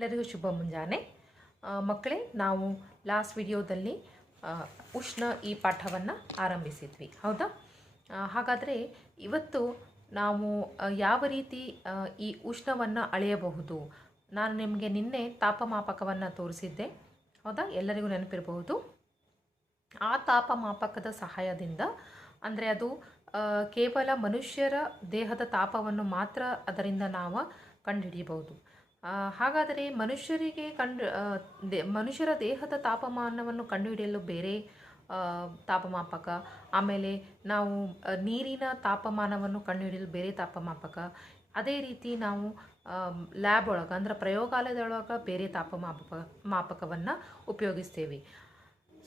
ಎಲ್ಲರಿಗೂ ಶುಭ ಮುಂಜಾನೆ ಮಕ್ಕಳೇ. ನಾವು ಲಾಸ್ಟ್ ವಿಡಿಯೋದಲ್ಲಿ ಉಷ್ಣ ಈ ಪಾಠವನ್ನು ಆರಂಭಿಸಿದ್ವಿ, ಹೌದಾ? ಹಾಗಾದರೆ ಇವತ್ತು ನಾವು ಯಾವ ರೀತಿ ಈ ಉಷ್ಣವನ್ನು ಅಳೆಯಬಹುದು. ನಾನು ನಿಮಗೆ ನಿನ್ನೆ ತಾಪಮಾಪಕವನ್ನು ತೋರಿಸಿದ್ದೆ, ಹೌದಾ? ಎಲ್ಲರಿಗೂ ನೆನಪಿರಬಹುದು. ಆ ತಾಪಮಾಪಕದ ಸಹಾಯದಿಂದ, ಅಂದರೆ ಅದು ಕೇವಲ ಮನುಷ್ಯರ ದೇಹದ ತಾಪವನ್ನು ಮಾತ್ರ ಅದರಿಂದ ನಾವು ಕಂಡುಹಿಡಿಯಬಹುದು. ಹಾಗಾದರೆ ಮನುಷ್ಯರ ದೇಹದ ತಾಪಮಾನವನ್ನು ಕಂಡುಹಿಡಿಯಲು ಬೇರೆ ತಾಪಮಾಪಕ, ಆಮೇಲೆ ನಾವು ನೀರಿನ ತಾಪಮಾನವನ್ನು ಕಂಡುಹಿಡಿಯಲು ಬೇರೆ ತಾಪಮಾಪಕ, ಅದೇ ರೀತಿ ನಾವು ಲ್ಯಾಬ್ ಒಳಗೆ ಅಂದರೆ ಪ್ರಯೋಗಾಲಯದೊಳಗೆ ಬೇರೆ ಮಾಪಕವನ್ನು ಉಪಯೋಗಿಸ್ತೇವೆ.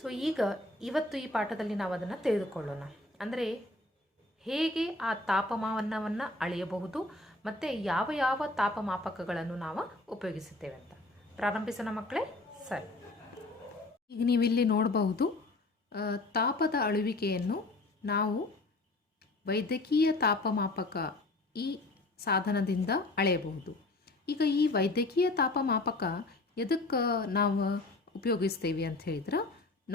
ಸೊ ಇವತ್ತು ಈ ಪಾಠದಲ್ಲಿ ನಾವು ಅದನ್ನು ತಿಳಿದುಕೊಳ್ಳೋಣ. ಅಂದರೆ ಹೇಗೆ ಆ ತಾಪಮಾನವನ್ನು ಅಳೆಯಬಹುದು ಮತ್ತು ಯಾವ ಯಾವ ತಾಪಮಾಪಕಗಳನ್ನು ನಾವು ಉಪಯೋಗಿಸುತ್ತೇವೆ ಅಂತ ಪ್ರಾರಂಭಿಸೋಣ ಮಕ್ಕಳೇ. ಸರಿ, ಈಗ ನೀವಿಲ್ಲಿ ನೋಡಬಹುದು, ತಾಪದ ಅಳುವಿಕೆಯನ್ನು ನಾವು ವೈದ್ಯಕೀಯ ತಾಪಮಾಪಕ ಈ ಸಾಧನದಿಂದ ಅಳೆಯಬಹುದು. ಈಗ ಈ ವೈದ್ಯಕೀಯ ತಾಪಮಾಪಕ ಎದಕ್ಕೆ ನಾವು ಉಪಯೋಗಿಸ್ತೇವೆ ಅಂತ ಹೇಳಿದ್ರೆ,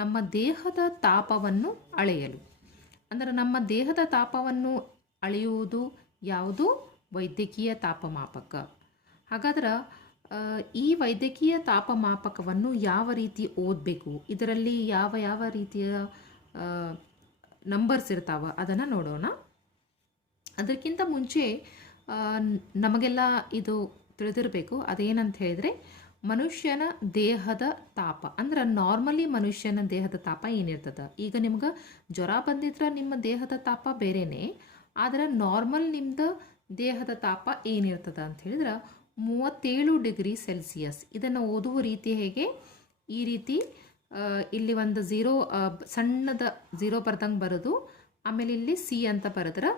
ನಮ್ಮ ದೇಹದ ತಾಪವನ್ನು ಅಳೆಯಲು. ಅಂದರೆ ನಮ್ಮ ದೇಹದ ತಾಪವನ್ನು ಅಳೆಯುವುದು ಯಾವುದು? ವೈದ್ಯಕೀಯ ತಾಪಮಾಪಕ. ಹಾಗಾದ್ರೆ ಈ ವೈದ್ಯಕೀಯ ತಾಪಮಾಪಕವನ್ನು ಯಾವ ರೀತಿ ಓದಬೇಕು, ಇದರಲ್ಲಿ ಯಾವ ಯಾವ ರೀತಿಯ ನಂಬರ್ಸ್ ಇರ್ತಾವ ಅದನ್ನು ನೋಡೋಣ. ಅದಕ್ಕಿಂತ ಮುಂಚೆ ನಮಗೆಲ್ಲ ಇದು ತಿಳಿದಿರಬೇಕು. ಅದೇನಂತ ಹೇಳಿದರೆ, ಮನುಷ್ಯನ ದೇಹದ ತಾಪ ಅಂದ್ರೆ ನಾರ್ಮಲಿ ಮನುಷ್ಯನ ದೇಹದ ತಾಪ ಏನಿರ್ತದೆ. ಈಗ ನಿಮ್ಗೆ ಜ್ವರ ಬಂದಿದ್ರೆ ನಿಮ್ಮ ದೇಹದ ತಾಪ ಬೇರೆಯೇ, ಆದರೆ ನಾರ್ಮಲ್ ನಿಮ್ಮದು ದೇಹದ ತಾಪ ಏನಿರ್ತದೆ ಅಂತ ಹೇಳಿದ್ರೆ 37 ಡಿಗ್ರಿ ಸೆಲ್ಸಿಯಸ್. ಇದನ್ನು ಓದುವ ರೀತಿ ಹೇಗೆ? ಈ ರೀತಿ ಇಲ್ಲಿ ಒಂದು ಸಣ್ಣದ 0 ಬರ್ದಂಗೆ ಬರೋದು, ಆಮೇಲೆ ಇಲ್ಲಿ ಸಿ ಅಂತ ಬರೆದ್ರೆ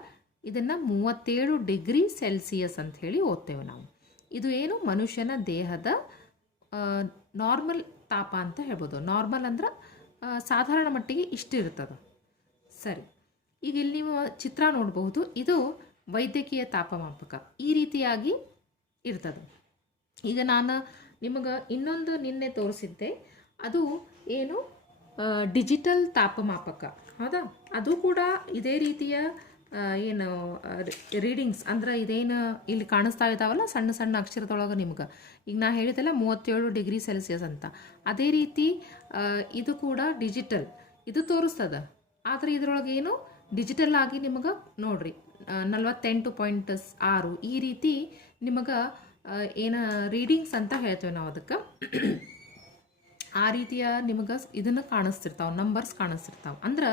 ಇದನ್ನು 37 ಡಿಗ್ರಿ ಸೆಲ್ಸಿಯಸ್ ಅಂತ ಹೇಳಿ ಓದ್ತೇವೆ ನಾವು. ಇದು ಏನು? ಮನುಷ್ಯನ ದೇಹದ ನಾರ್ಮಲ್ ತಾಪ ಅಂತ ಹೇಳ್ಬೋದು. ನಾರ್ಮಲ್ ಅಂದ್ರೆ ಸಾಧಾರಣ ಮಟ್ಟಿಗೆ ಇಷ್ಟು ಇರ್ತದೆ. ಸರಿ, ಈಗ ಇಲ್ಲಿ ನೀವು ಚಿತ್ರ ನೋಡಬಹುದು. ಇದು ವೈದ್ಯಕೀಯ ತಾಪಮಾಪಕ ಈ ರೀತಿಯಾಗಿ ಇರ್ತದೆ. ಈಗ ನಾನು ನಿಮಗೆ ಇನ್ನೊಂದು ನಿನ್ನೆ ತೋರಿಸಿದ್ದೆ, ಅದು ಏನು? ಡಿಜಿಟಲ್ ತಾಪಮಾಪಕ, ಹೌದಾ? ಅದು ಕೂಡ ಇದೇ ರೀತಿಯ ಏನು ರೀಡಿಂಗ್ಸ್ ಅಂದ್ರೆ ಇದೇನು ಇಲ್ಲಿ ಕಾಣಿಸ್ತಾ ಇದ್ದಾವಲ್ಲ ಸಣ್ಣ ಸಣ್ಣ ಅಕ್ಷರದೊಳಗೆ ನಿಮ್ಗೆ, ಈಗ ನಾ ಹೇಳಿದೆಲ್ಲ 37 ಡಿಗ್ರಿ ಸೆಲ್ಸಿಯಸ್ ಅಂತ, ಅದೇ ರೀತಿ ಇದು ಕೂಡ ಡಿಜಿಟಲ್ ಇದು ತೋರಿಸ್ತದೆ. ಆದರೆ ಇದರೊಳಗೆ ಏನು ಡಿಜಿಟಲ್ ಆಗಿ ನಿಮಗೆ ನೋಡ್ರಿ 48.6 ಈ ರೀತಿ ನಿಮಗೆ ಏನು ರೀಡಿಂಗ್ಸ್ ಅಂತ ಹೇಳ್ತೇವೆ ನಾವು. ಅದಕ್ಕೆ ಆ ರೀತಿಯ ನಿಮಗೆ ಇದನ್ನು ಕಾಣಿಸ್ತಿರ್ತಾವೆ, ನಂಬರ್ಸ್ ಕಾಣಿಸ್ತಿರ್ತಾವೆ. ಅಂದ್ರೆ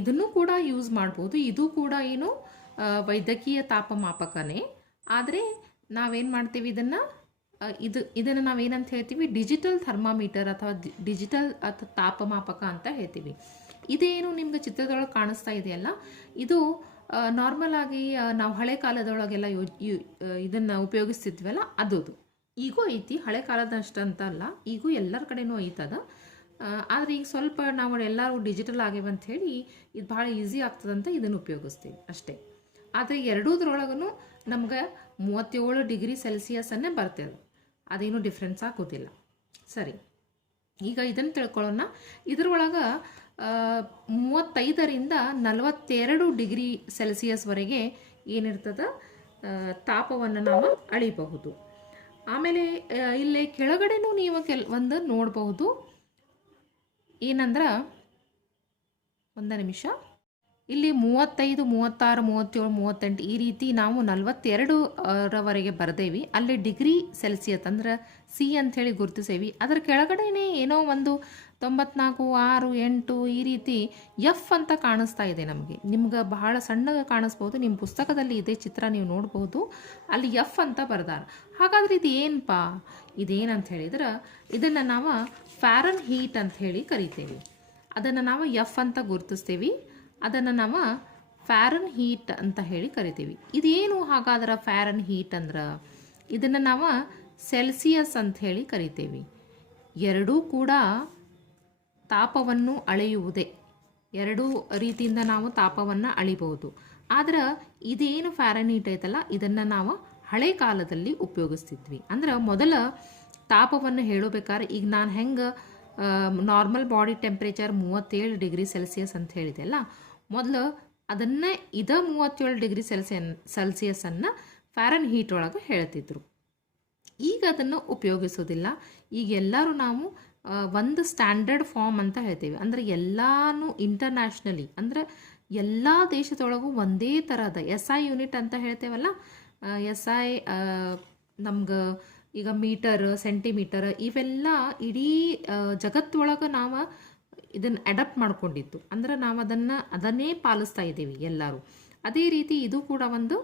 ಇದನ್ನು ಕೂಡ ಯೂಸ್ ಮಾಡ್ಬೋದು. ಇದು ಕೂಡ ಏನು ವೈದ್ಯಕೀಯ ತಾಪಮಾಪಕನೇ. ಆದರೆ ನಾವೇನು ಮಾಡ್ತೀವಿ, ಇದನ್ನು ನಾವೇನಂತ ಹೇಳ್ತೀವಿ? ಡಿಜಿಟಲ್ ಥರ್ಮಾಮೀಟರ್ ಅಥವಾ ಡಿಜಿಟಲ್ ತಾಪಮಾಪಕ ಅಂತ ಹೇಳ್ತೀವಿ. ಇದೇನು ನಿಮ್ಗೆ ಚಿತ್ರದೊಳಗೆ ಕಾಣಿಸ್ತಾ ಇದೆಯಲ್ಲ, ಇದು ನಾರ್ಮಲ್ ಆಗಿ ನಾವು ಹಳೆ ಕಾಲದೊಳಗೆಲ್ಲ ಇದನ್ನು ಉಪಯೋಗಿಸ್ತಿದ್ವಲ್ಲ ಅದು. ಈಗೂ ಐತಿ, ಹಳೆ ಕಾಲದಷ್ಟಂತ ಅಲ್ಲ, ಈಗೂ ಎಲ್ಲರ ಕಡೆನೂ ಐತದ. ಆದರೆ ಈಗ ಸ್ವಲ್ಪ ನಾವು ಎಲ್ಲರೂ ಡಿಜಿಟಲ್ ಆಗ್ಯಾವ ಅಂತ ಹೇಳಿ ಇದು ಭಾಳ ಈಸಿ ಆಗ್ತದಂತ ಇದನ್ನು ಉಪಯೋಗಿಸ್ತೀವಿ ಅಷ್ಟೇ. ಆದರೆ ಎರಡೂದ್ರೊಳಗೂ ನಮ್ಗೆ 37 ಡಿಗ್ರಿ ಸೆಲ್ಸಿಯಸ್ಸನ್ನೇ ಬರ್ತದೆ, ಅದೇನು ಡಿಫ್ರೆನ್ಸ್ ಆಗೋದಿಲ್ಲ. ಸರಿ, ಈಗ ಇದನ್ನು ತಿಳ್ಕೊಳ್ಳೋಣ. ಇದರೊಳಗೆ 35ರಿಂದ 42 ಡಿಗ್ರಿ ಸೆಲ್ಸಿಯಸ್ವರೆಗೆ ಏನಿರ್ತದೆ ತಾಪವನ್ನು ನಾವು ಅಳಿಬಹುದು. ಆಮೇಲೆ ಇಲ್ಲಿ ಕೆಳಗಡೆನೂ ನೀವು ಒಂದು ನೋಡಬಹುದು. ಏನಂದ್ರೆ, ಒಂದು ನಿಮಿಷ, ಇಲ್ಲಿ 35, 36, 37, 38 ಈ ರೀತಿ ನಾವು 42ರವರೆಗೆ ಬರ್ದೇವಿ. ಅಲ್ಲಿ ಡಿಗ್ರಿ ಸೆಲ್ಸಿಯಸ್ ಅಂದ್ರೆ ಸಿ ಅಂಥೇಳಿ ಗುರುತಿಸೇವಿ. ಅದರ ಕೆಳಗಡೆನೇ ಏನೋ ಒಂದು 94, 6, 8 ಈ ರೀತಿ ಎಫ್ ಅಂತ ಕಾಣಿಸ್ತಾ ಇದೆ ನಮಗೆ. ನಿಮ್ಗೆ ಬಹಳ ಸಣ್ಣಗೆ ಕಾಣಿಸ್ಬೋದು. ನಿಮ್ಮ ಪುಸ್ತಕದಲ್ಲಿ ಇದೇ ಚಿತ್ರ ನೀವು ನೋಡ್ಬೋದು, ಅಲ್ಲಿ ಎಫ್ ಅಂತ ಬರ್ದಾರ. ಹಾಗಾದ್ರೆ ಇದು ಏನಪ್ಪ? ಇದೇನಂತ ಹೇಳಿದ್ರೆ, ಇದನ್ನು ನಾವು ಫ್ಯಾರನ್ ಹೀಟ್ ಅಂತ ಹೇಳಿ ಕರಿತೇವೆ. ಅದನ್ನು ನಾವು ಎಫ್ ಅಂತ ಗುರುತಿಸ್ತೇವೆ. ಅದನ್ನು ನಾವು ಫ್ಯಾರನ್ ಹೀಟ್ ಅಂತ ಹೇಳಿ ಕರಿತೀವಿ. ಇದೇನು ಹಾಗಾದ್ರೆ ಫ್ಯಾರನ್ ಹೀಟ್ ಅಂದ್ರೆ? ಇದನ್ನು ನಾವು ಸೆಲ್ಸಿಯಸ್ ಅಂತ ಹೇಳಿ ಕರಿತೇವೆ. ಎರಡೂ ಕೂಡ ತಾಪವನ್ನು ಅಳೆಯುವುದೇ. ಎರಡೂ ರೀತಿಯಿಂದ ನಾವು ತಾಪವನ್ನು ಅಳಿಬಹುದು. ಆದ್ರೆ ಇದೇನು ಫ್ಯಾರನ್ ಹೀಟ್ ಐತಲ್ಲ, ಇದನ್ನು ನಾವು ಹಳೆ ಕಾಲದಲ್ಲಿ ಉಪಯೋಗಿಸ್ತಿದ್ವಿ. ಅಂದ್ರೆ ಮೊದಲ ತಾಪವನ್ನು ಹೇಳಬೇಕಾದ್ರೆ ಈಗ ನಾನು ಹೆಂಗೆ normal body temperature 37 degree Celsius ಅಂತ ಹೇಳಿದೆ ಅಲ್ಲ, ಮೊದಲು ಅದನ್ನೇ 37 ಡಿಗ್ರಿ ಸೆಲ್ಸಿಯಸನ್ನು ಫ್ಯಾರನ್ ಹೀಟ್ ಒಳಗೆ ಹೇಳ್ತಿದ್ರು. ಈಗ ಅದನ್ನು ಉಪಯೋಗಿಸೋದಿಲ್ಲ. ಈಗ ಎಲ್ಲರೂ ನಾವು ಒಂದು ಸ್ಟ್ಯಾಂಡರ್ಡ್ ಫಾರ್ಮ್ ಅಂತ ಹೇಳ್ತೀವಿ. ಅಂದರೆ ಎಲ್ಲಾನು ಇಂಟರ್ನ್ಯಾಷನಲಿ, ಅಂದರೆ ಎಲ್ಲ ದೇಶದೊಳಗೂ ಒಂದೇ ಥರದ SI ಯೂನಿಟ್ ಅಂತ ಹೇಳ್ತೇವಲ್ಲ, SI ನಮ್ಗೆ ಈಗ ಮೀಟರ್, ಸೆಂಟಿಮೀಟರ್ ಇವೆಲ್ಲ ಇಡೀ ಜಗತ್ತೊಳಗೆ ನಾವು ಇದನ್ನು ಅಡಾಪ್ಟ್ ಮಾಡ್ಕೊಂಡಿದ್ದು. ಅಂದ್ರೆ ನಾವು ಅದನ್ನೇ ಪಾಲಿಸ್ತಾ ಇದ್ದೀವಿ ಎಲ್ಲರೂ. ಅದೇ ರೀತಿ ಇದು ಕೂಡ ಒಂದು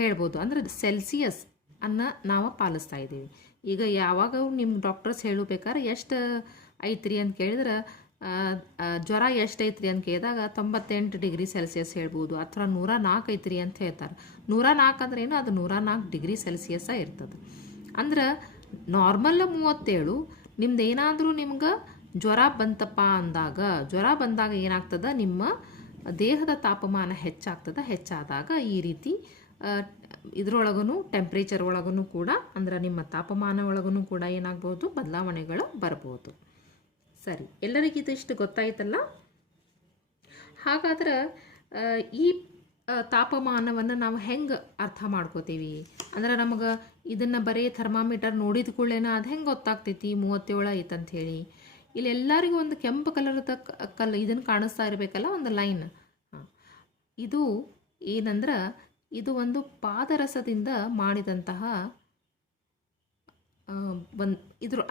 ಹೇಳ್ಬೋದು. ಅಂದರೆ ಸೆಲ್ಸಿಯಸ್ ನಾವು ಪಾಲಿಸ್ತಾ ಇದ್ದೀವಿ. ಈಗ ಯಾವಾಗ ನಿಮ್ಮ ಡಾಕ್ಟರ್ಸ್ ಹೇಳಬೇಕಾದ್ರೆ ಎಷ್ಟು ಐತ್ರಿ ಅಂತ ಕೇಳಿದ್ರೆ, ಜ್ವರ ಎಷ್ಟು ಐತ್ರಿ ಅಂತ ಕೇಳಿದಾಗ 98 ಡಿಗ್ರಿ ಸೆಲ್ಸಿಯಸ್ ಹೇಳ್ಬೋದು, ಅಥವಾ 104 ಐತ್ರಿ ಅಂತ ಹೇಳ್ತಾರೆ. 104 ಅಂದ್ರೆ ಏನು, ಅದು 104 ಡಿಗ್ರಿ ಸೆಲ್ಸಿಯಸ್ಸೇ ಇರ್ತದೆ. ಅಂದ್ರೆ ನಾರ್ಮಲ್ 37, ನಿಮ್ದು ಏನಾದರೂ ನಿಮ್ಗೆ ಜ್ವರ ಬಂತಪ್ಪ ಅಂದಾಗ, ಜ್ವರ ಬಂದಾಗ ಏನಾಗ್ತದೆ, ನಿಮ್ಮ ದೇಹದ ತಾಪಮಾನ ಹೆಚ್ಚಾದಾಗ ಈ ರೀತಿ ಇದರೊಳಗೂ ಟೆಂಪ್ರೇಚರ್ ಒಳಗೂ ಕೂಡ, ಅಂದ್ರೆ ನಿಮ್ಮ ತಾಪಮಾನ ಒಳಗೂ ಕೂಡ ಏನಾಗ್ಬೋದು, ಬದಲಾವಣೆಗಳು ಬರ್ಬೋದು. ಸರಿ, ಎಲ್ಲರಿಗೂ ಇದಿಷ್ಟು ಗೊತ್ತಾಯ್ತಲ್ಲ? ಹಾಗಾದ್ರೆ ಈ ತಾಪಮಾನವನ್ನು ನಾವು ಹೆಂಗೆ ಅರ್ಥ ಮಾಡ್ಕೋತೀವಿ ಅಂದ್ರೆ, ನಮಗೆ ಇದನ್ನು ಬರೀ ಥರ್ಮಾಮೀಟರ್ ನೋಡಿದ ಕೂಡಲೇ ಅದು ಹೆಂಗೆ ಗೊತ್ತಾಗ್ತೈತಿ 37 ಐತಂತ ಹೇಳಿ? ಇಲ್ಲಿ ಎಲ್ಲರಿಗೂ ಒಂದು ಕೆಂಪು ಕಲರ್ದ ಇದನ್ನು ಕಾಣಿಸ್ತಾ ಇರಬೇಕಲ್ಲ, ಒಂದು ಲೈನ್. ಇದು ಏನಂದ್ರೆ, ಇದು ಒಂದು ಪಾದರಸದಿಂದ ಮಾಡಿದಂತಹ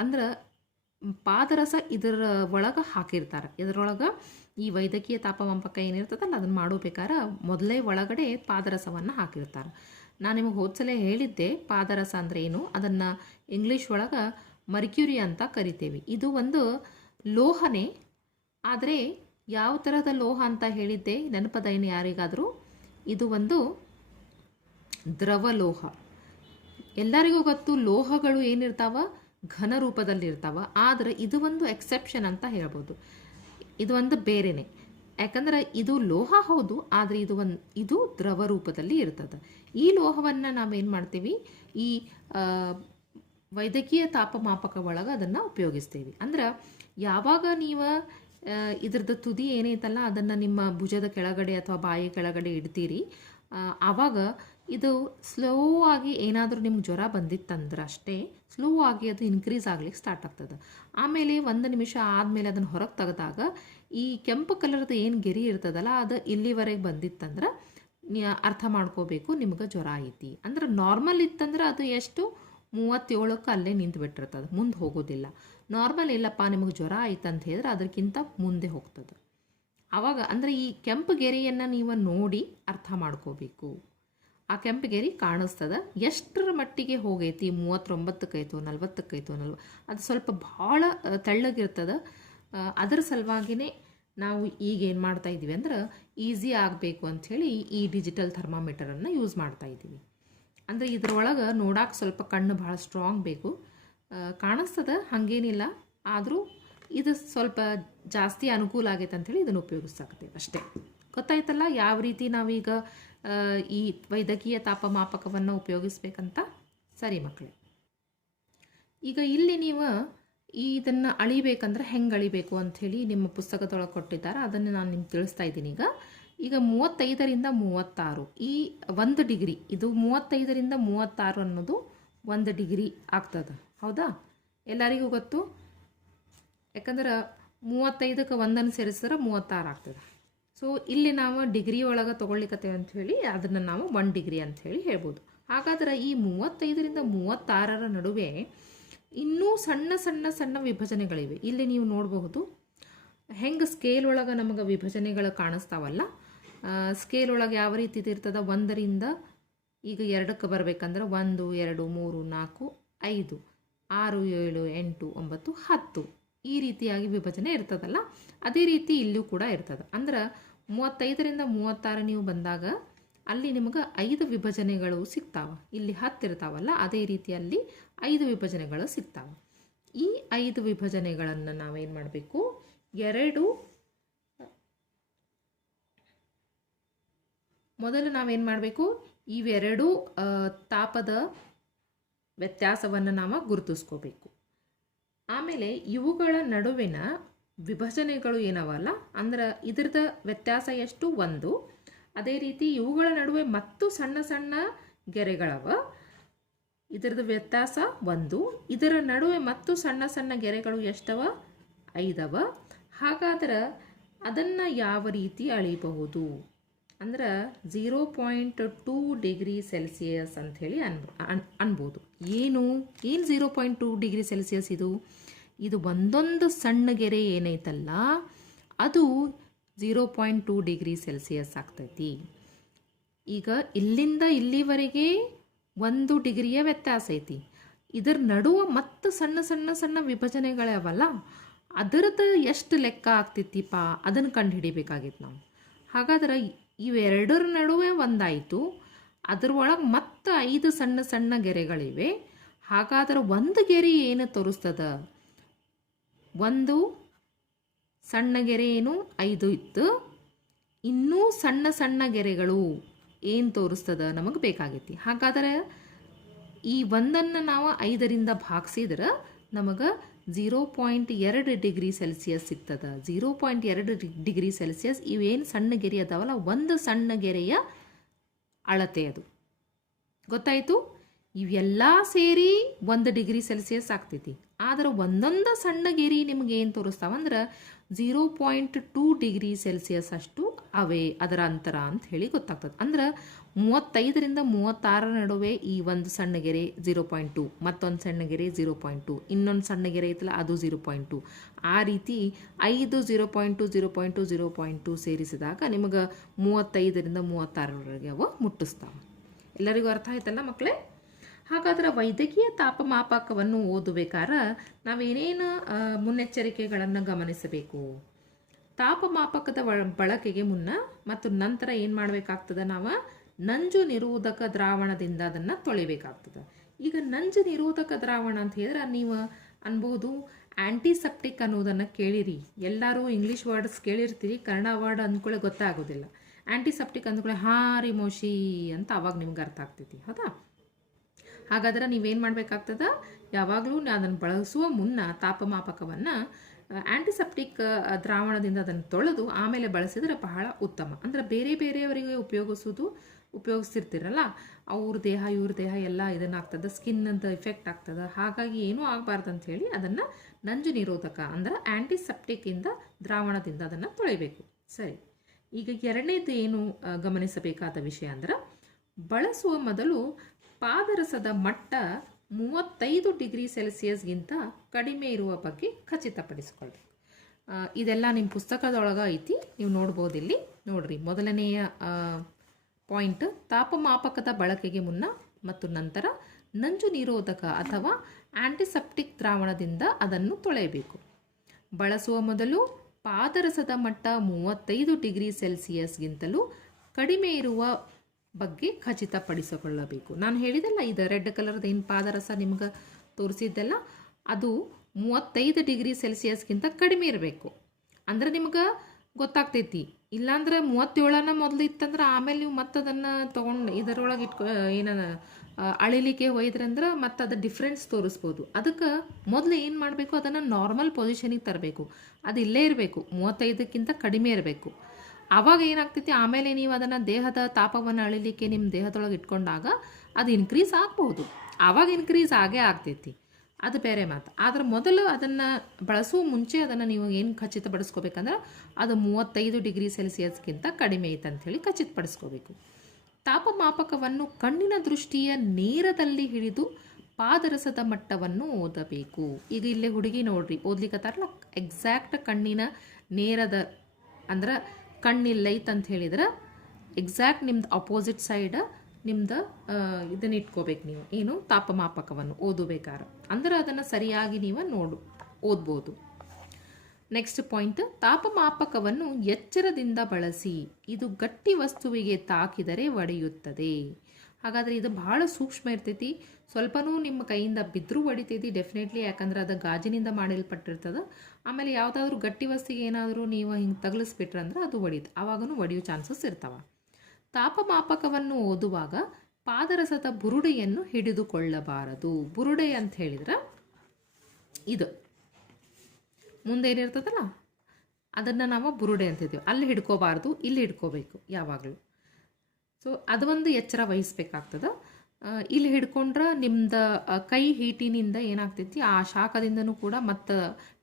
ಅಂದ್ರೆ ಪಾದರಸ ಇದರ ಒಳಗೆ ಹಾಕಿರ್ತಾರೆ. ಇದರೊಳಗೆ ಈ ವೈದ್ಯಕೀಯ ತಾಪಮಾಪಕ ಏನಿರ್ತದಲ್ಲ, ಅದನ್ನು ಮಾಡಬೇಕಾದ್ರೆ ಮೊದಲೇ ಒಳಗಡೆ ಪಾದರಸವನ್ನು ಹಾಕಿರ್ತಾರೆ. ನಾನು ನಿಮಗೆ ಹೋದ್ಸಲ ಹೇಳಿದ್ದೆ ಪಾದರಸ ಅಂದರೆ ಏನು, ಅದನ್ನು ಇಂಗ್ಲೀಷ್ ಒಳಗೆ ಮರ್ಕ್ಯೂರಿ ಅಂತ ಕರಿತೇವೆ. ಇದು ಒಂದು ಲೋಹನೇ, ಆದರೆ ಯಾವ ಥರದ ಲೋಹ ಅಂತ ಹೇಳಿದ್ದೆ ನೆನಪದ ಏನು ಯಾರಿಗಾದರೂ? ಇದು ಒಂದು ದ್ರವ ಲೋಹ. ಎಲ್ಲರಿಗೂ ಗೊತ್ತು ಲೋಹಗಳು ಏನಿರ್ತಾವ, ಘನ ರೂಪದಲ್ಲಿರ್ತಾವ. ಆದರೆ ಇದು ಒಂದು ಎಕ್ಸೆಪ್ಷನ್ ಅಂತ ಹೇಳ್ಬೋದು. ಇದು ಒಂದು ಬೇರೆನೆ, ಯಾಕಂದ್ರೆ ಇದು ಲೋಹ ಹೌದು, ಆದರೆ ಇದು ದ್ರವ ರೂಪದಲ್ಲಿ ಇರ್ತದೆ. ಈ ಲೋಹವನ್ನು ನಾವೇನು ಮಾಡ್ತೀವಿ, ಈ ವೈದ್ಯಕೀಯ ತಾಪಮಾಪಕ ಒಳಗೆ ಅದನ್ನು ಉಪಯೋಗಿಸ್ತೀವಿ. ಅಂದ್ರೆ ಯಾವಾಗ ನೀವು ಇದ್ರದ್ದು ತುದಿ ಏನೈತಲ್ಲ, ಅದನ್ನು ನಿಮ್ಮ ಭುಜದ ಕೆಳಗಡೆ ಅಥವಾ ಬಾಯಿ ಕೆಳಗಡೆ ಇಡ್ತೀರಿ, ಆವಾಗ ಇದು ಸ್ಲೋ ಆಗಿ ಏನಾದರೂ ನಿಮ್ಗೆ ಜ್ವರ ಬಂದಿತ್ತಂದ್ರೆ ಅಷ್ಟೇ ಸ್ಲೋ ಆಗಿ ಅದು ಇನ್ಕ್ರೀಸ್ ಆಗ್ಲಿಕ್ಕೆ ಸ್ಟಾರ್ಟ್ ಆಗ್ತದೆ. ಆಮೇಲೆ 1 ನಿಮಿಷ ಆದಮೇಲೆ ಅದನ್ನು ಹೊರಗೆ ತೆಗೆದಾಗ ಈ ಕೆಂಪು ಕಲರ್ದು ಏನು ಗೆರಿ ಇರ್ತದಲ್ಲ, ಅದು ಇಲ್ಲಿವರೆಗೆ ಬಂದಿತ್ತಂದ್ರೆ ಅರ್ಥ ಮಾಡ್ಕೋಬೇಕು ನಿಮ್ಗೆ ಜ್ವರ ಐತಿ. ಅಂದ್ರೆ ನಾರ್ಮಲ್ ಇತ್ತಂದ್ರೆ ಅದು ಎಷ್ಟು 37ಕ್ಕೆ ಅಲ್ಲೇ ನಿಂತು ಬಿಟ್ಟಿರ್ತದೆ, ಮುಂದೆ ಹೋಗೋದಿಲ್ಲ. ನಾರ್ಮಲ್ ಇಲ್ಲಪ್ಪ ನಿಮಗೆ ಜ್ವರ ಆಯ್ತಂತ ಹೇಳಿದ್ರೆ ಅದಕ್ಕಿಂತ ಮುಂದೆ ಹೋಗ್ತದೆ. ಆವಾಗ ಅಂದರೆ ಈ ಕೆಂಪು ಗೆರೆಯನ್ನು ನೀವು ನೋಡಿ ಅರ್ಥ ಮಾಡ್ಕೋಬೇಕು. ಆ ಕೆಂಪು ಗೆರೆ ಕಾಣಿಸ್ತದೆ, ಎಷ್ಟರ ಮಟ್ಟಿಗೆ ಹೋಗೈತಿ, 39ಕ್ಕೈತೋ 40ಕ್ಕೈತೋ ಅದು ಸ್ವಲ್ಪ ಭಾಳ ತೆಳ್ಳಗಿರ್ತದೆ. ಅದರ ಸಲುವಾಗಿಯೇ ನಾವು ಈಗ ಏನು ಮಾಡ್ತಾ ಇದ್ದೀವಿ ಅಂದ್ರೆ, ಈಸಿ ಆಗಬೇಕು ಅಂಥೇಳಿ ಈ ಡಿಜಿಟಲ್ ಥರ್ಮಾಮೀಟರನ್ನು ಯೂಸ್ ಮಾಡ್ತಾ ಇದ್ದೀವಿ. ಅಂದರೆ ಇದರೊಳಗೆ ನೋಡೋಕೆ ಸ್ವಲ್ಪ ಕಣ್ಣು ಭಾಳ ಸ್ಟ್ರಾಂಗ್ ಬೇಕು, ಕಾಣಿಸ್ತದೆ ಹಾಗೇನಿಲ್ಲ, ಆದರೂ ಇದು ಸ್ವಲ್ಪ ಜಾಸ್ತಿ ಅನುಕೂಲ ಆಗೈತೆ ಅಂಥೇಳಿ ಇದನ್ನು ಉಪಯೋಗಿಸಾಕತ್ತೇವೆ ಅಷ್ಟೇ. ಗೊತ್ತಾಯ್ತಲ್ಲ ಯಾವ ರೀತಿ ನಾವೀಗ ಈ ವೈದ್ಯಕೀಯ ತಾಪಮಾಪಕವನ್ನು ಉಪಯೋಗಿಸ್ಬೇಕಂತ? ಸರಿ ಮಕ್ಕಳೇ, ಈಗ ಇಲ್ಲಿ ನೀವು ಇದನ್ನು ಅಳಿಬೇಕಂದ್ರೆ ಹೆಂಗೆ ಅಳಿಬೇಕು ಅಂಥೇಳಿ ನಿಮ್ಮ ಪುಸ್ತಕದೊಳಗೆ ಕೊಟ್ಟಿದ್ದಾರೆ, ಅದನ್ನು ನಾನು ನಿಮ್ಗೆ ತಿಳಿಸ್ತಾ ಇದ್ದೀನಿ. ಈಗ 35ರಿಂದ 36 ಈ 1 ಡಿಗ್ರಿ, ಇದು 35ರಿಂದ 36 ಅನ್ನೋದು 1 ಡಿಗ್ರಿ ಆಗ್ತದೆ. ಹೌದಾ? ಎಲ್ಲರಿಗೂ ಗೊತ್ತು, ಯಾಕಂದ್ರೆ 35ಕ್ಕೆ 1 ಸೇರಿಸಿದ್ರೆ 36 ಆಗ್ತದೆ. ಸೊ ಇಲ್ಲಿ ನಾವು ಡಿಗ್ರಿ ಒಳಗೆ ತೊಗೊಳ್ಲಿಕ್ಕತ್ತೇವೆ ಅಂಥೇಳಿ ಅದನ್ನು ನಾವು 1 ಡಿಗ್ರಿ ಅಂಥೇಳಿ ಹೇಳ್ಬೋದು. ಹಾಗಾದ್ರೆ ಈ 35ರಿಂದ 36ರ ನಡುವೆ ಇನ್ನೂ ಸಣ್ಣ ಸಣ್ಣ ಸಣ್ಣ ವಿಭಜನೆಗಳಿವೆ. ಇಲ್ಲಿ ನೀವು ನೋಡಬಹುದು ಹೆಂಗೆ ಸ್ಕೇಲ್ ಒಳಗೆ ನಮಗೆ ವಿಭಜನೆಗಳು ಕಾಣಿಸ್ತಾವಲ್ಲ. ಸ್ಕೇಲ್ ಒಳಗೆ ಯಾವ ರೀತಿ ಇರ್ತದೆ, 1ರಿಂದ ಈಗ 2ಕ್ಕೆ ಬರಬೇಕಂದ್ರೆ 1 2 3 4 5 6 7 8 9 10 ಈ ರೀತಿಯಾಗಿ ವಿಭಜನೆ ಇರ್ತದಲ್ಲ, ಅದೇ ರೀತಿ ಇಲ್ಲೂ ಕೂಡ ಇರ್ತದೆ. ಅಂದ್ರೆ 35ರಿಂದ 36 ನೀವು ಬಂದಾಗ ಅಲ್ಲಿ ನಿಮಗೆ 5 ವಿಭಜನೆಗಳು ಸಿಗ್ತಾವೆ. ಇಲ್ಲಿ 10 ಇರ್ತಾವಲ್ಲ, ಅದೇ ರೀತಿಯಲ್ಲಿ 5 ವಿಭಜನೆಗಳು ಸಿಗ್ತಾವೆ. ಈ 5 ವಿಭಜನೆಗಳನ್ನು ನಾವೇನು ಮಾಡಬೇಕು, ಮೊದಲು ನಾವೇನು ಮಾಡಬೇಕು, ಇವೆರಡೂ ತಾಪದ ವ್ಯತ್ಯಾಸವನ್ನು ನಾವು ಗುರುತಿಸ್ಕೋಬೇಕು. ಆಮೇಲೆ ಇವುಗಳ ನಡುವಿನ ವಿಭಜನೆಗಳು ಏನವಲ್ಲ, ಅಂದ್ರೆ ಇದ್ರದ ವ್ಯತ್ಯಾಸ ಎಷ್ಟು? 1. ಅದೇ ರೀತಿ ಇವುಗಳ ನಡುವೆ ಮತ್ತು ಸಣ್ಣ ಸಣ್ಣ ಗೆರೆಗಳವ, ಇದರದ ವ್ಯತ್ಯಾಸ 1. ಇದರ ನಡುವೆ ಮತ್ತು ಸಣ್ಣ ಸಣ್ಣ ಗೆರೆಗಳು ಎಷ್ಟವ? 5. ಹಾಗಾದ್ರೆ ಅದನ್ನು ಯಾವ ರೀತಿ ಅಳಿಬಹುದು ಅಂದ್ರೆ 0.2 ಡಿಗ್ರಿ ಸೆಲ್ಸಿಯಸ್ ಅಂಥೇಳಿ ಅನ್ಬೋದು. ಏನು 0.2 ಡಿಗ್ರಿ ಸೆಲ್ಸಿಯಸ್ ಇದು ಒಂದೊಂದು ಸಣ್ಣ ಗೆರೆ ಏನೈತಲ್ಲ ಅದು 0.2 ಡಿಗ್ರಿ ಸೆಲ್ಸಿಯಸ್ ಆಗ್ತೈತಿ. ಈಗ ಇಲ್ಲಿಂದ ಇಲ್ಲಿವರೆಗೆ 1 ಡಿಗ್ರಿಯ ವ್ಯತ್ಯಾಸ ಐತಿ. ಇದರ ನಡುವೆ ಮತ್ತು ಸಣ್ಣ ಸಣ್ಣ ಸಣ್ಣ ವಿಭಜನೆಗಳವಲ್ಲ, ಅದರದ್ದು ಎಷ್ಟು ಲೆಕ್ಕ ಆಗ್ತೈತಿಪ್ಪ ಅದನ್ನು ಕಂಡು ಹಿಡಿಬೇಕಾಗಿತ್ತು ನಾವು. ಹಾಗಾದ್ರೆ ಇವೆರಡರ ನಡುವೆ ಒಂದಾಯಿತು, ಅದರೊಳಗೆ ಮತ್ತೆ 5 ಸಣ್ಣ ಸಣ್ಣ ಗೆರೆಗಳಿವೆ. ಹಾಗಾದ್ರೆ ಒಂದು ಗೆರೆ ಏನು ತೋರಿಸ್ತದ? ಒಂದು ಸಣ್ಣ ಗೆರೆ ಏನು 5 ಇತ್ತು, ಇನ್ನೂ ಸಣ್ಣ ಸಣ್ಣ ಗೆರೆಗಳು ಏನು ತೋರಿಸ್ತದ ನಮಗೆ ಬೇಕಾಗೈತಿ. ಹಾಗಾದ್ರೆ ಈ ಒಂದನ್ನು ನಾವು 5ರಿಂದ ಭಾಗಿಸಿದ್ರೆ ನಮಗೆ 0.2 ಡಿಗ್ರಿ ಸೆಲ್ಸಿಯಸ್ ಸಿಗ್ತದೆ. 0.2 ಡಿಗ್ರಿ ಸೆಲ್ಸಿಯಸ್ ಇವೇನು ಸಣ್ಣ ಗೆರೆ ಅದಾವಲ್ಲ, ಒಂದು ಸಣ್ಣ ಗೆರೆಯ ಅಳತೆ ಅದು. ಗೊತ್ತಾಯಿತು? ಇವೆಲ್ಲ ಸೇರಿ 1 ಡಿಗ್ರಿ ಸೆಲ್ಸಿಯಸ್ ಆಗ್ತೈತಿ. ಆದರೆ ಒಂದೊಂದು ಸಣ್ಣ ಗೆರೆ ನಿಮ್ಗೆ ಏನು ತೋರಿಸ್ತಾವಂದ್ರೆ 0.2 ಡಿಗ್ರಿ ಸೆಲ್ಸಿಯಸ್ ಅಷ್ಟು ಅವೇ ಅದರ ಅಂತರ ಅಂತ ಹೇಳಿ ಗೊತ್ತಾಗ್ತದೆ. ಅಂದ್ರೆ 35ರಿಂದ 36 ನಡುವೆ ಈ ಒಂದು ಸಣ್ಣ ಗೆರೆ 0.2, ಮತ್ತೊಂದು ಸಣ್ಣ ಗೆರೆ 0.2, ಇನ್ನೊಂದು ಸಣ್ಣ ಗೆರೆ ಐತಲ್ಲ ಅದು 0.2. ಆ ರೀತಿ 5 0.2 0.2 0.2 ಸೇರಿಸಿದಾಗ ನಿಮಗೆ 35ರಿಂದ 36ರವರೆಗೆ ಅವು ಮುಟ್ಟಿಸ್ತಾವೆ. ಎಲ್ಲರಿಗೂ ಅರ್ಥ ಆಯ್ತಲ್ಲ ಮಕ್ಕಳೇ? ಹಾಗಾದ್ರೆ ವೈದ್ಯಕೀಯ ತಾಪಮಾಪಕವನ್ನು ಓದಬೇಕಾದ್ರೆ ನಾವೇನೇನು ಮುನ್ನೆಚ್ಚರಿಕೆಗಳನ್ನು ಗಮನಿಸಬೇಕು? ತಾಪಮಾಪಕದ ಬಳಕೆಗೆ ಮುನ್ನ ಮತ್ತು ನಂತರ ಏನು ಮಾಡಬೇಕಾಗ್ತದೆ? ನಾವು ನಂಜು ನಿರೋಧಕ ದ್ರಾವಣದಿಂದ ಅದನ್ನು ತೊಳಿಬೇಕಾಗ್ತದೆ. ಈಗ ನಂಜು ನಿರೋಧಕ ದ್ರಾವಣ ಅಂತ ಹೇಳಿದ್ರೆ ನೀವು ಅನ್ಬೋದು ಆ್ಯಂಟಿಸೆಪ್ಟಿಕ್ ಅನ್ನೋದನ್ನು ಕೇಳಿರಿ. ಎಲ್ಲರೂ ಇಂಗ್ಲೀಷ್ ವರ್ಡ್ಸ್ ಕೇಳಿರ್ತೀರಿ, ಕನ್ನಡ ವರ್ಡ್ ಅಂದ್ಕೊಳ್ಳೆ ಗೊತ್ತಾಗೋದಿಲ್ಲ. ಆ್ಯಂಟಿಸೆಪ್ಟಿಕ್ ಅಂದ್ಕೊಳ್ಳೆ ಹಾರಿ ಮೋಶಿ ಅಂತ ಅವಾಗ ನಿಮ್ಗೆ ಅರ್ಥ ಆಗ್ತೈತಿ, ಹೌದಾ? ಹಾಗಾದ್ರೆ ನೀವೇನು ಮಾಡಬೇಕಾಗ್ತದೆ? ಯಾವಾಗಲೂ ಅದನ್ನು ಬಳಸುವ ಮುನ್ನ ತಾಪಮಾಪಕವನ್ನು ಆ್ಯಂಟಿಸೆಪ್ಟಿಕ್ ದ್ರಾವಣದಿಂದ ಅದನ್ನು ತೊಳೆದು ಆಮೇಲೆ ಬಳಸಿದರೆ ಬಹಳ ಉತ್ತಮ. ಅಂದರೆ ಬೇರೆ ಬೇರೆಯವರಿಗೆ ಉಪಯೋಗಿಸ್ತಿರ್ತೀರಲ್ಲ, ಅವ್ರ ದೇಹ ಇವ್ರ ದೇಹ ಎಲ್ಲ ಇದನ್ನಾಗ್ತದೆ, ಸ್ಕಿನ್ ಅಂತ ಇಫೆಕ್ಟ್ ಆಗ್ತದೆ. ಹಾಗಾಗಿ ಏನೂ ಆಗಬಾರ್ದು ಅಂಥೇಳಿ ಅದನ್ನು ನಂಜು ನಿರೋಧಕ ಅಂದರೆ ಆ್ಯಂಟಿಸೆಪ್ಟಿಕ್ಕಿಂದ ದ್ರಾವಣದಿಂದ ಅದನ್ನು ತೊಳಿಬೇಕು. ಸರಿ, ಈಗ ಎರಡನೇದು ಏನು ಗಮನಿಸಬೇಕಾದ ವಿಷಯ ಅಂದ್ರೆ ಬಳಸುವ ಮೊದಲು ಪಾದರಸದ ಮಟ್ಟ 35 ಡಿಗ್ರಿ ಸೆಲ್ಸಿಯಸ್ಗಿಂತ ಕಡಿಮೆ ಇರುವ ಬಗ್ಗೆ ಖಚಿತಪಡಿಸಿಕೊಳ್ಬೇಕು. ಇದೆಲ್ಲ ನಿಮ್ಮ ಪುಸ್ತಕದೊಳಗೆ ಐತಿ, ನೀವು ನೋಡ್ಬೋದು. ಇಲ್ಲಿ ನೋಡ್ರಿ, ಮೊದಲನೆಯ ಪಾಯಿಂಟ್ ತಾಪಮಾಪಕದ ಬಳಕೆಗೆ ಮುನ್ನ ಮತ್ತು ನಂತರ ನಂಜು ನಿರೋಧಕ ಅಥವಾ ಆ್ಯಂಟಿಸೆಪ್ಟಿಕ್ ದ್ರಾವಣದಿಂದ ಅದನ್ನು ತೊಳೆಯಬೇಕು. ಬಳಸುವ ಮೊದಲು ಪಾದರಸದ ಮಟ್ಟ 35 ಡಿಗ್ರಿ ಸೆಲ್ಸಿಯಸ್ಗಿಂತಲೂ ಕಡಿಮೆ ಇರುವ ಬಗ್ಗೆ ಖಚಿತಪಡಿಸಿಕೊಳ್ಳಬೇಕು. ನಾನು ಹೇಳಿದೆಲ್ಲ, ಇದು ರೆಡ್ ಕಲರ್ದು ಏನು ಪಾದರಸ ನಿಮ್ಗೆ ತೋರಿಸಿದ್ದೆಲ್ಲ ಅದು 35 ಡಿಗ್ರಿ ಸೆಲ್ಸಿಯಸ್ಗಿಂತ ಕಡಿಮೆ ಇರಬೇಕು. ಅಂದ್ರೆ ನಿಮ್ಗೆ ಗೊತ್ತಾಗ್ತೈತಿ. ಇಲ್ಲಾಂದ್ರೆ 37ನ ಮೊದಲು ಇತ್ತಂದ್ರೆ ಆಮೇಲೆ ನೀವು ಮತ್ತೆ ಅದನ್ನು ತೊಗೊಂಡು ಇದರೊಳಗೆ ಅಳಿಲಿಕ್ಕೆ ಹೋಯ್ದ್ರಂದ್ರೆ ಮತ್ತೆ ಅದು ಡಿಫ್ರೆನ್ಸ್ ತೋರಿಸ್ಬೋದು. ಅದಕ್ಕೆ ಮೊದಲು ಏನು ಮಾಡಬೇಕು? ಅದನ್ನು ನಾರ್ಮಲ್ ಪೊಸಿಷನಿಗೆ ತರಬೇಕು. ಅದು ಇಲ್ಲೇ ಇರಬೇಕು, 35ಕ್ಕಿಂತ ಕಡಿಮೆ ಇರಬೇಕು. ಆವಾಗ ಏನಾಗ್ತೈತಿ, ಆಮೇಲೆ ನೀವು ಅದನ್ನು ದೇಹದ ತಾಪವನ್ನು ಅಳಿಲಿಕ್ಕೆ ನಿಮ್ಮ ದೇಹದೊಳಗೆ ಇಟ್ಕೊಂಡಾಗ ಅದು ಇನ್ಕ್ರೀಸ್ ಆಗ್ಬೋದು. ಆವಾಗ ಇನ್ಕ್ರೀಸ್ ಆಗೇ ಆಗ್ತೈತಿ, ಅದು ಬೇರೆ ಮಾತು. ಆದರೆ ಮೊದಲು ಅದನ್ನು ಬಳಸುವ ಮುಂಚೆ ಅದನ್ನು ನೀವು ಏನು ಖಚಿತಪಡಿಸ್ಕೋಬೇಕಂದ್ರೆ ಅದು 35 ಡಿಗ್ರಿ ಸೆಲ್ಸಿಯಸ್ಗಿಂತ ಕಡಿಮೆ ಐತೆ ಅಂಥೇಳಿ ಖಚಿತಪಡಿಸ್ಕೋಬೇಕು. ತಾಪಮಾಪಕವನ್ನು ಕಣ್ಣಿನ ದೃಷ್ಟಿಯ ನೇರದಲ್ಲಿ ಹಿಡಿದು ಪಾದರಸದ ಮಟ್ಟವನ್ನು ಓದಬೇಕು. ಈಗ ಇಲ್ಲೇ ಹುಡುಗಿ ನೋಡ್ರಿ ಓದ್ಲಿಕ್ಕತ್ತಾರಲ್ಲ, ಎಕ್ಸಾಕ್ಟ್ ಕಣ್ಣಿನ ನೇರದ ಅಂದ್ರೆ ಕಣ್ಣಿಲ್ಲೈತೆ ಅಂತ ಹೇಳಿದ್ರೆ ಎಕ್ಸಾಕ್ಟ್ ನಿಮ್ದು ಅಪೋಸಿಟ್ ಸೈಡ್ ನಿಮ್ದು ಇದನ್ನು ಇಟ್ಕೋಬೇಕು ನೀವು, ಏನು ತಾಪಮಾಪಕವನ್ನು ಓದಬೇಕಾದ್ರೆ. ಅಂದ್ರೆ ಅದನ್ನು ಸರಿಯಾಗಿ ನೀವು ಓದ್ಬೋದು. ನೆಕ್ಸ್ಟ್ ಪಾಯಿಂಟ್, ತಾಪಮಾಪಕವನ್ನು ಎಚ್ಚರದಿಂದ ಬಳಸಿ, ಇದು ಗಟ್ಟಿ ವಸ್ತುವಿಗೆ ತಾಕಿದರೆ ಒಡೆಯುತ್ತದೆ. ಹಾಗಾದರೆ ಇದು ಬಹಳ ಸೂಕ್ಷ್ಮ ಇರ್ತೈತಿ. ಸ್ವಲ್ಪನೂ ನಿಮ್ಮ ಕೈಯಿಂದ ಬಿದ್ದರೂ ಹೊಡಿತೈತಿ ಡೆಫಿನೆಟ್ಲಿ, ಯಾಕಂದ್ರೆ ಅದು ಗಾಜಿನಿಂದ ಮಾಡಲ್ಪಟ್ಟಿರ್ತದೆ. ಆಮೇಲೆ ಯಾವುದಾದ್ರೂ ಗಟ್ಟಿ ವಸ್ತುವಿಗೆ ಏನಾದರೂ ನೀವು ಹಿಂಗೆ ತಗಲಿಸ್ಬಿಟ್ರಂದ್ರೆ ಅದು ಒಡೀತು, ಆವಾಗೂ ಒಡೆಯೋ ಚಾನ್ಸಸ್ ಇರ್ತಾವೆ. ತಾಪಮಾಪಕವನ್ನು ಓದುವಾಗ ಪಾದರಸದ ಬುರುಡೆಯನ್ನು ಹಿಡಿದುಕೊಳ್ಳಬಾರದು. ಬುರುಡೆ ಅಂತ ಹೇಳಿದ್ರೆ ಇದು ಮುಂದೇನಿರ್ತದಲ್ಲ ಅದನ್ನು ನಾವು ಬುರುಡೆ ಅಂತಿದ್ದೀವಿ. ಅಲ್ಲಿ ಹಿಡ್ಕೋಬಾರ್ದು, ಇಲ್ಲಿ ಹಿಡ್ಕೋಬೇಕು ಯಾವಾಗಲೂ. ಸೊ ಅದು ಒಂದು ಎಚ್ಚರ ವಹಿಸ್ಬೇಕಾಗ್ತದೆ. ಇಲ್ಲಿ ಹಿಡ್ಕೊಂಡ್ರೆ ನಿಮ್ದು ಕೈ ಹೀಟಿನಿಂದ ಏನಾಗ್ತೈತಿ, ಆ ಶಾಖದಿಂದನೂ ಕೂಡ ಮತ್ತು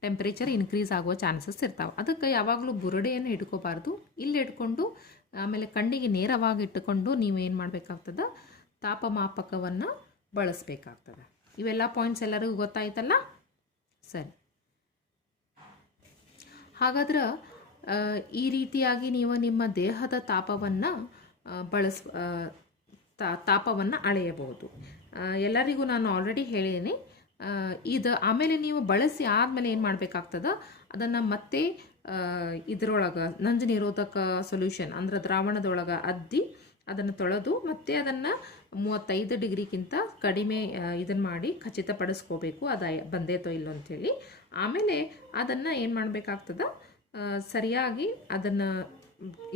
ಟೆಂಪ್ರೇಚರ್ ಇನ್ಕ್ರೀಸ್ ಆಗುವ ಚಾನ್ಸಸ್ ಇರ್ತಾವೆ. ಅದಕ್ಕೆ ಯಾವಾಗಲೂ ಬುರುಡೆಯನ್ನು ಹಿಡ್ಕೋಬಾರ್ದು, ಇಲ್ಲಿ ಹಿಡ್ಕೊಂಡು ಆಮೇಲೆ ಕಣ್ಣಿಗೆ ನೇರವಾಗಿ ಇಟ್ಟುಕೊಂಡು ನೀವು ಏನು ಮಾಡಬೇಕಾಗ್ತದೆ, ತಾಪಮಾಪಕವನ್ನು ಬಳಸಬೇಕಾಗ್ತದೆ. ಇವೆಲ್ಲ ಪಾಯಿಂಟ್ಸ್ ಎಲ್ಲರಿಗೂ ಗೊತ್ತಾಯ್ತಲ್ಲ? ಸರಿ, ಹಾಗಾದ್ರೆ ಈ ರೀತಿಯಾಗಿ ನೀವು ನಿಮ್ಮ ದೇಹದ ತಾಪವನ್ನು ತಾಪವನ್ನು ಅಳೆಯಬಹುದು. ಎಲ್ಲರಿಗೂ ನಾನು ಆಲ್ರೆಡಿ ಹೇಳಿದ್ದೀನಿ. ಇದು ಆಮೇಲೆ ನೀವು ಬಳಸಿ ಆದಮೇಲೆ ಏನು ಮಾಡಬೇಕಾಗ್ತದೆ, ಅದನ್ನು ಮತ್ತೆ ಇದರೊಳಗೆ ನಂಜು ನಿರೋಧಕ ಸೊಲ್ಯೂಷನ್ ಅಂದ್ರೆ ದ್ರಾವಣದೊಳಗೆ ಅದ್ದಿ ಅದನ್ನು ತೊಳೆದು ಮತ್ತೆ ಅದನ್ನು 35 ಡಿಗ್ರಿಗಿಂತ ಕಡಿಮೆ ಇದನ್ನು ಮಾಡಿ ಖಚಿತಪಡಿಸ್ಕೋಬೇಕು ಅದು ಬಂದೇತೋ ಇಲ್ಲೋ ಅಂಥೇಳಿ. ಆಮೇಲೆ ಅದನ್ನು ಏನು ಮಾಡಬೇಕಾಗ್ತದೆ, ಸರಿಯಾಗಿ ಅದನ್ನು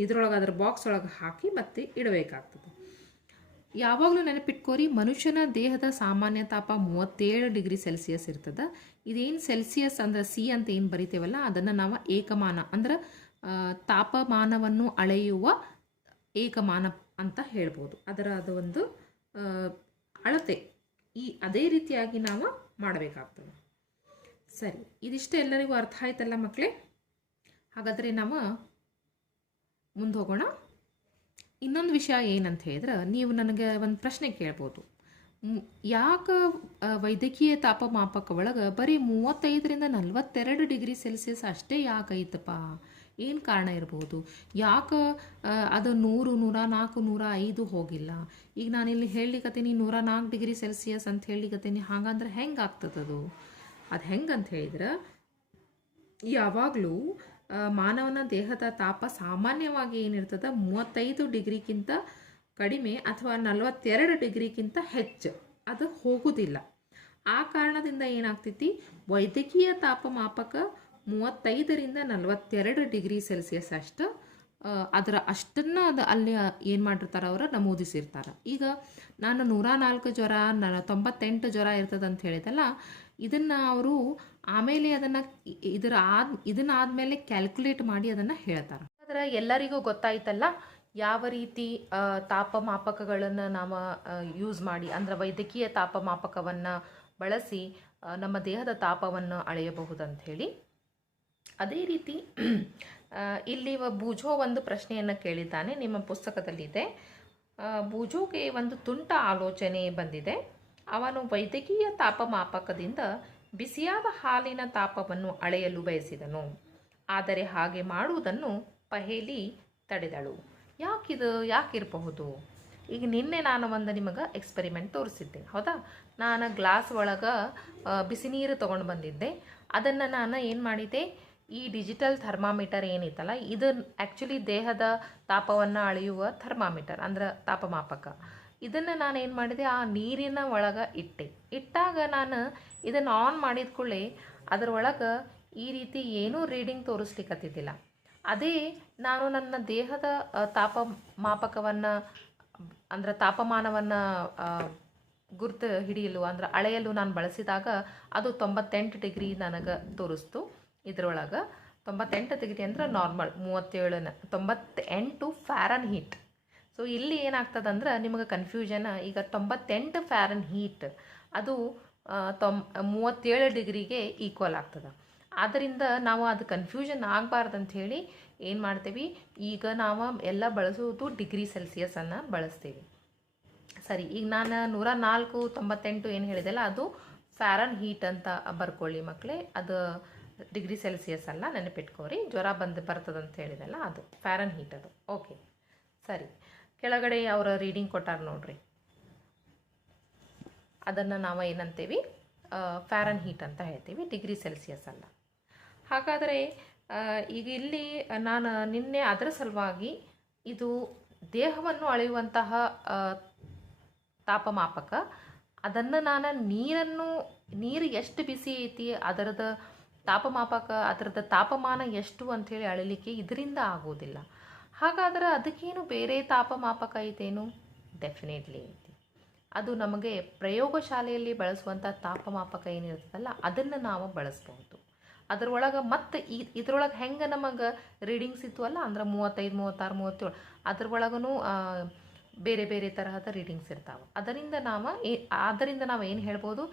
ಇದರೊಳಗೆ ಅದರ ಬಾಕ್ಸ್ ಒಳಗೆ ಹಾಕಿ ಮತ್ತೆ ಇಡಬೇಕಾಗ್ತದೆ. ಯಾವಾಗಲೂ ನೆನಪಿಟ್ಕೋರಿ, ಮನುಷ್ಯನ ದೇಹದ ಸಾಮಾನ್ಯ ತಾಪ 37 ಡಿಗ್ರಿ ಸೆಲ್ಸಿಯಸ್ ಇರ್ತದೆ. ಇದೇನು ಸೆಲ್ಸಿಯಸ್ ಅಂದ್ರೆ ಸಿ ಅಂತ ಏನು ಬರಿತೇವಲ್ಲ, ಅದನ್ನು ನಾವು ಏಕಮಾನ ಅಂದ್ರೆ ತಾಪಮಾನವನ್ನು ಅಳೆಯುವ ಏಕಮಾನ ಅಂತ ಹೇಳ್ಬೋದು. ಅದು ಒಂದು ಅಳತೆ. ಅದೇ ರೀತಿಯಾಗಿ ನಾವು ಮಾಡಬೇಕಾಗ್ತದೆ. ಸರಿ, ಇದಿಷ್ಟು ಎಲ್ಲರಿಗೂ ಅರ್ಥ ಆಯ್ತಲ್ಲ ಮಕ್ಕಳೇ? ಹಾಗಾದರೆ ನಾವು ಮುಂದೆ ಹೋಗೋಣ. ಇನ್ನೊಂದು ವಿಷಯ ಏನಂತ ಹೇಳಿದ್ರೆ, ನೀವು ನನಗೆ ಒಂದು ಪ್ರಶ್ನೆ ಕೇಳ್ಬೋದು, ಯಾಕೆ ವೈದ್ಯಕೀಯ ತಾಪಮಾಪಕ ಒಳಗೆ ಬರೀ 35ರಿಂದ 42 ಡಿಗ್ರಿ ಸೆಲ್ಸಿಯಸ್ ಅಷ್ಟೇ ಯಾಕೆ ಐತಪ್ಪ? ಏನು ಕಾರಣ ಇರ್ಬೋದು? ಯಾಕೆ ಅದು 100, 104, 105 ಹೋಗಿಲ್ಲ? ಈಗ ನಾನಿಲ್ಲಿ ಹೇಳಲಿಕ್ಕತ್ತೀನಿ 104 ಡಿಗ್ರಿ ಸೆಲ್ಸಿಯಸ್ ಅಂತ ಹೇಳಲಿಕ್ಕತ್ತೀನಿ. ಹಾಗಂದ್ರೆ ಹೆಂಗೆ ಆಗ್ತದದು? ಅದು ಹೆಂಗೆ ಅಂತ ಹೇಳಿದ್ರೆ, ಯಾವಾಗಲೂ ಮಾನವನ ದೇಹದ ತಾಪ ಸಾಮಾನ್ಯವಾಗಿ ಏನಿರ್ತದೆ 35 ಡಿಗ್ರಿಗಿಂತ ಕಡಿಮೆ ಅಥವಾ 42 ಡಿಗ್ರಿಗಿಂತ ಹೆಚ್ಚು ಅದು ಹೋಗುವುದಿಲ್ಲ. ಆ ಕಾರಣದಿಂದ ಏನಾಗ್ತೈತಿ, ವೈದ್ಯಕೀಯ ತಾಪಮಾಪಕ 35ರಿಂದ 42 ಡಿಗ್ರಿ ಸೆಲ್ಸಿಯಸ್ ಅಷ್ಟು ಅಷ್ಟನ್ನು ಅಲ್ಲಿ ಏನು ಮಾಡಿರ್ತಾರೆ, ಅವರು ನಮೂದಿಸಿರ್ತಾರೆ. ಈಗ ನಾನು 104 ಜ್ವರ 98 ಜ್ವರ ಇರ್ತದೆ ಅಂತ ಹೇಳಿದಲ್ಲ, ಇದನ್ನು ಅವರು ಆಮೇಲೆ ಅದನ್ನು ಇದನ್ನಾದಮೇಲೆ ಕ್ಯಾಲ್ಕುಲೇಟ್ ಮಾಡಿ ಅದನ್ನು ಹೇಳ್ತಾರೆ. ಆದರೆ ಎಲ್ಲರಿಗೂ ಗೊತ್ತಾಯ್ತಲ್ಲ ಯಾವ ರೀತಿ ತಾಪಮಾಪಕಗಳನ್ನು ನಾವು ಯೂಸ್ ಮಾಡಿ, ಅಂದರೆ ವೈದ್ಯಕೀಯ ತಾಪಮಾಪಕವನ್ನು ಬಳಸಿ ನಮ್ಮ ದೇಹದ ತಾಪವನ್ನು ಅಳೆಯಬಹುದಂತ ಹೇಳಿ. ಅದೇ ರೀತಿ ಇಲ್ಲಿ ಬೂಜೋ ಒಂದು ಪ್ರಶ್ನೆಯನ್ನು ಕೇಳಿದ್ದಾನೆ, ನಿಮ್ಮ ಪುಸ್ತಕದಲ್ಲಿದೆ. ಬೂಜೋಗೆ ಒಂದು ತುಂಟ ಆಲೋಚನೆ ಬಂದಿದೆ. ಅವನು ವೈದ್ಯಕೀಯ ತಾಪಮಾಪಕದಿಂದ ಬಿಸಿಯಾದ ಹಾಲಿನ ತಾಪವನ್ನು ಅಳೆಯಲು ಬಯಸಿದನು. ಆದರೆ ಹಾಗೆ ಮಾಡುವುದನ್ನು ಪಹೇಲಿ ತಡೆದಳು. ಯಾಕಿರಬಹುದು? ಈಗ ನಿನ್ನೆ ನಾನು ಒಂದು ನಿಮಗೆ ಎಕ್ಸ್ಪೆರಿಮೆಂಟ್ ತೋರಿಸಿದ್ದೆ, ಹೌದಾ? ನಾನು ಗ್ಲಾಸ್ ಒಳಗೆ ಬಿಸಿ ನೀರು ತೊಗೊಂಡು ಬಂದಿದ್ದೆ. ಅದನ್ನು ನಾನು ಏನು ಮಾಡಿದ್ದೆ, ಈ ಡಿಜಿಟಲ್ ಥರ್ಮಾಮೀಟರ್ ಏನಿತ್ತಲ್ಲ, ಇದು ಆ್ಯಕ್ಚುಲಿ ದೇಹದ ತಾಪವನ್ನು ಅಳೆಯುವ ಥರ್ಮಾಮೀಟರ್ ಅಂದ್ರೆ ತಾಪಮಾಪಕ. ಇದನ್ನು ನಾನು ಏನು ಮಾಡಿದೆ, ಆ ನೀರಿನ ಒಳಗೆ ಇಟ್ಟಾಗ ನಾನು ಇದನ್ನು ಆನ್ ಮಾಡಿದ ಕೂಡಲೇ ಅದರೊಳಗೆ ಈ ರೀತಿ ಏನೂ ರೀಡಿಂಗ್ ತೋರಿಸ್ಲಿಕ್ಕತ್ತಿದ್ದಿಲ್ಲ. ಅದೇ ನಾನು ನನ್ನ ದೇಹದ ತಾಪಮಾಪಕವನ್ನು ಅಂದರೆ ತಾಪಮಾನವನ್ನು ಗುರ್ತು ಹಿಡಿಯಲು ಅಂದರೆ ಅಳೆಯಲು ನಾನು ಬಳಸಿದಾಗ ಅದು 98 ಡಿಗ್ರಿ ನನಗೆ ತೋರಿಸ್ತು. ಇದರೊಳಗೆ 98 ಡಿಗ್ರಿ ಅಂದರೆ ನಾರ್ಮಲ್, 98 ಫ್ಯಾರನ್ಹೀಟ್. ಸೊ ಇಲ್ಲಿ ಏನಾಗ್ತದೆ ಅಂದ್ರೆ ನಿಮಗೆ ಕನ್ಫ್ಯೂಷನ್. ಈಗ 98 ಫ್ಯಾರನ್ಹೀಟ್ ಅದು 37 ಡಿಗ್ರಿಗೆ ಈಕ್ವಲ್ ಆಗ್ತದೆ. ಆದ್ದರಿಂದ ನಾವು ಅದು ಕನ್ಫ್ಯೂಷನ್ ಆಗಬಾರ್ದಂತ ಹೇಳಿ ಏನು ಮಾಡ್ತೀವಿ, ಈಗ ನಾವು ಎಲ್ಲ ಬಳಸುವುದು ಡಿಗ್ರಿ ಸೆಲ್ಸಿಯಸನ್ನು ಬಳಸ್ತೀವಿ. ಸರಿ, ಈಗ ನಾನು 104, 98 ಏನು ಹೇಳಿದೆಲ್ಲ ಅದು ಫ್ಯಾರನ್ಹೀಟ್ ಅಂತ ಬರ್ಕೊಳ್ಳಿ ಮಕ್ಕಳೇ. ಅದು ಡಿಗ್ರಿ ಸೆಲ್ಸಿಯಸ್ ಅಲ್ಲ, ನೆನಪಿಟ್ಕೋರಿ. ಜ್ವರ ಬರ್ತದಂತ ಹೇಳಿದೆಲ್ಲ ಅದು ಫ್ಯಾರನ್ಹೀಟ್ ಅದು. ಓಕೆ, ಸರಿ. ಕೆಳಗಡೆ ಅವರ ರೀಡಿಂಗ್ ಕೊಟ್ಟಾರ ನೋಡ್ರಿ, ಅದನ್ನು ನಾವು ಏನಂತೀವಿ, ಫ್ಯಾರನ್ಹೀಟ್ ಅಂತ ಹೇಳ್ತೀವಿ, ಡಿಗ್ರಿ ಸೆಲ್ಸಿಯಸ್ ಅಲ್ಲ. ಹಾಗಾದರೆ ಈಗ ಇಲ್ಲಿ ನಾನು ನಿನ್ನೆ ಅದರ ಸಲುವಾಗಿ ಇದು ದೇಹವನ್ನು ಅಳೆಯುವಂತಹ ತಾಪಮಾಪಕ, ಅದನ್ನು ನಾನು ನೀರು ಎಷ್ಟು ಬಿಸಿ ಐತಿ ಅದರದ ತಾಪಮಾಪಕ, ಅದರದ ತಾಪಮಾನ ಎಷ್ಟು ಅಂಥೇಳಿ ಅಳಿಲಿಕ್ಕೆ ಇದರಿಂದ ಆಗೋದಿಲ್ಲ. ಹಾಗಾದರೆ ಅದಕ್ಕೇನು ಬೇರೆ ತಾಪಮಾಪಕ ಐತೇನು? ಡೆಫಿನೆಟ್ಲಿ ಐತಿ. ಅದು ನಮಗೆ ಪ್ರಯೋಗಶಾಲೆಯಲ್ಲಿ ಬಳಸುವಂಥ ತಾಪಮಾಪಕ ಏನಿರ್ತದಲ್ಲ ಅದನ್ನು ನಾವು ಬಳಸ್ಬೋದು. ಅದರೊಳಗೆ ಮತ್ತು ಇದ್ರೊಳಗೆ ಹೆಂಗೆ ನಮಗೆ ರೀಡಿಂಗ್ಸ್ ಇತ್ತು ಅಲ್ಲ, ಅಂದ್ರೆ 35, 36, 37 ಅದ್ರೊಳಗೂ ಬೇರೆ ಬೇರೆ ತರಹದ ರೀಡಿಂಗ್ಸ್ ಇರ್ತಾವೆ. ಆದ್ದರಿಂದ ನಾವು ಏನು ಹೇಳ್ಬೋದು,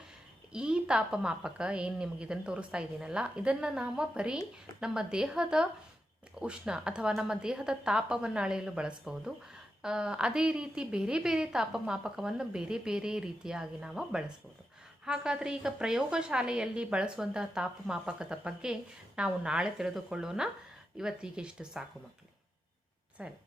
ಈ ತಾಪಮಾಪಕ ಏನು ನಿಮ್ಗೆ ಇದನ್ನು ತೋರಿಸ್ತಾ ಇದ್ದೀನಲ್ಲ, ಇದನ್ನು ನಾವು ಬರೀ ನಮ್ಮ ದೇಹದ ಉಷ್ಣ ಅಥವಾ ನಮ್ಮ ದೇಹದ ತಾಪವನ್ನು ಅಳೆಯಲು ಬಳಸ್ಬೋದು. ಅದೇ ರೀತಿ ಬೇರೆ ಬೇರೆ ತಾಪಮಾಪಕವನ್ನು ಬೇರೆ ಬೇರೆ ರೀತಿಯಾಗಿ ನಾವು ಬಳಸ್ಬೋದು. ಹಾಗಾದರೆ ಈಗ ಪ್ರಯೋಗಶಾಲೆಯಲ್ಲಿ ಬಳಸುವಂತಹ ತಾಪಮಾಪಕದ ಬಗ್ಗೆ ನಾವು ನಾಳೆ ತಿಳಿದುಕೊಳ್ಳೋಣ. ಇವತ್ತಿಗೆ ಇಷ್ಟು ಸಾಕು ಮಕ್ಕಳೇ. ಸರಿ.